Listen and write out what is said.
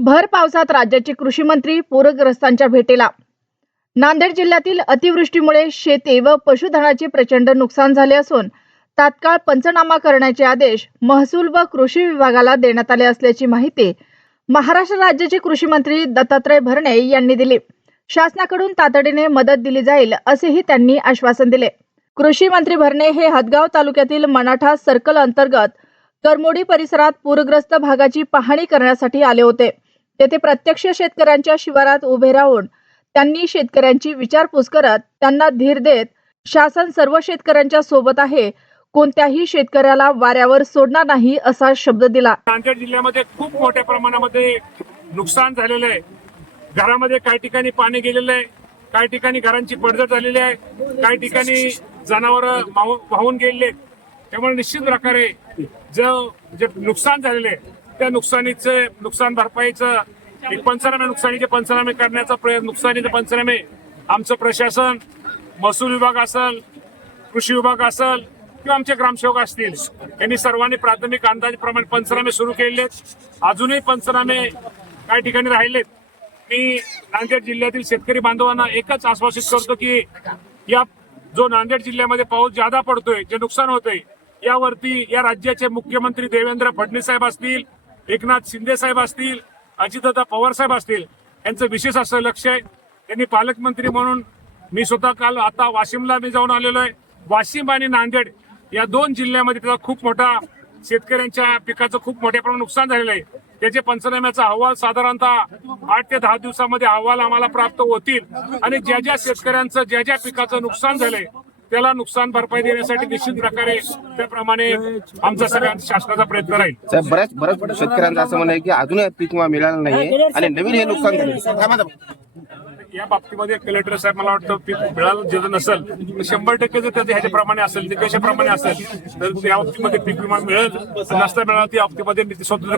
भर पावसात राज्याचे कृषी मंत्री पूरग्रस्तांच्या भेटीला. नांदेड जिल्ह्यातील अतिवृष्टीमुळे शेती व पशुधनाचे प्रचंड नुकसान झाले असून तात्काळ पंचनामा करण्याचे आदेश महसूल व कृषी विभागाला देण्यात आले असल्याची माहिती महाराष्ट्र राज्याचे कृषी मंत्री दत्तात्रय भरणे यांनी दिली. शासनाकडून तातडीने मदत दिली जाईल असेही त्यांनी आश्वासन दिले. कृषी मंत्री भरणे हे हदगाव तालुक्यातील मनाठा सर्कल अंतर्गत करमोडी परिसरात पूरग्रस्त भागाची पाहणी करण्यासाठी आले होते. तेथे प्रत्यक्ष शेतकऱ्यांच्या शिवारात उभे राहून त्यांनी शेतकऱ्यांची विचारपूस करत त्यांना धीर देत शासन सर्व शेतकऱ्यांच्या सोबत आहे. कोणत्याही शेतकऱ्याला वाऱ्यावर सोडणार नाही असा शब्द दिला. नांदेड जिल्ह्यामध्ये खूप मोठ्या प्रमाणामध्ये नुकसान झालेलं आहे. घरामध्ये काही ठिकाणी पाणी गेलेलं आहे. काही ठिकाणी घरांची पडझड झालेली आहे. काही ठिकाणी जनावर वाहून गेलेले आहेत. त्यामुळे निश्चित प्रकारे जे नुकसान झालेलं आहे त्या नुकसानीचे नुकसान भरपाईचं एक पंचनामे नुकसानीचे पंचनामे करण्याचा प्रयत्न नुकसानीचे पंचनामे आमचं प्रशासन महसूल विभाग असेल कृषी विभाग असेल किंवा आमचे ग्रामसेवक असतील यांनी सर्वांनी प्राथमिक अंदाजाप्रमाणे पंचनामे सुरू केलेले आहेत अजूनही पंचनामे काही ठिकाणी राहिलेत. मी नांदेड जिल्ह्यातील शेतकरी बांधवांना एकच आश्वासित करतो की या जो नांदेड जिल्ह्यामध्ये पाऊस जादा पडतोय जे नुकसान होतंय यावरती या राज्याचे मुख्यमंत्री देवेंद्र फडणवीस साहेब असतील एकनाथ शिंदे साहेब असतील अजितदादा पवार साहेब असतील यांचं विशेष असं लक्ष आहे. त्यांनी पालकमंत्री म्हणून मी स्वतः काल आता वाशिमला मी जाऊन आलेलो आहे. वाशिम आणि नांदेड या दोन जिल्ह्यामध्ये त्याचा खूप मोठा शेतकऱ्यांच्या पिकाचं खूप मोठ्या प्रमाणात नुकसान झालेलं आहे. त्याचे पंचनाम्याचा अहवाल साधारणतः आठ ते दहा दिवसामध्ये अहवाल आम्हाला प्राप्त होतील. आणि ज्या ज्या शेतकऱ्यांचं ज्या ज्या पिकाचं नुकसान झालंय त्याला नुकसान भरपाई देण्यासाठी निश्चित प्रकारे त्याप्रमाणे आमचा सगळ्या शासनाचा प्रयत्न राहील. साहेब बऱ्याच बऱ्याच शेतकऱ्यांचं असं म्हणणं आहे की अजूनही पीक विमा मिळाला नाहीये आणि नवीन हे नुकसान झालं. या बाबतीमध्ये कलेक्टर साहेब मला वाटतं पीक मिळालं जे नसेल तर शंभर टक्के जर त्याच्या ह्याच्याप्रमाणे असेल निकषाप्रमाणे असेल तर त्या बाबतीमध्ये पीक विमा मिळेल. नसता मिळाला त्या बाबतीमध्ये स्वतंत्र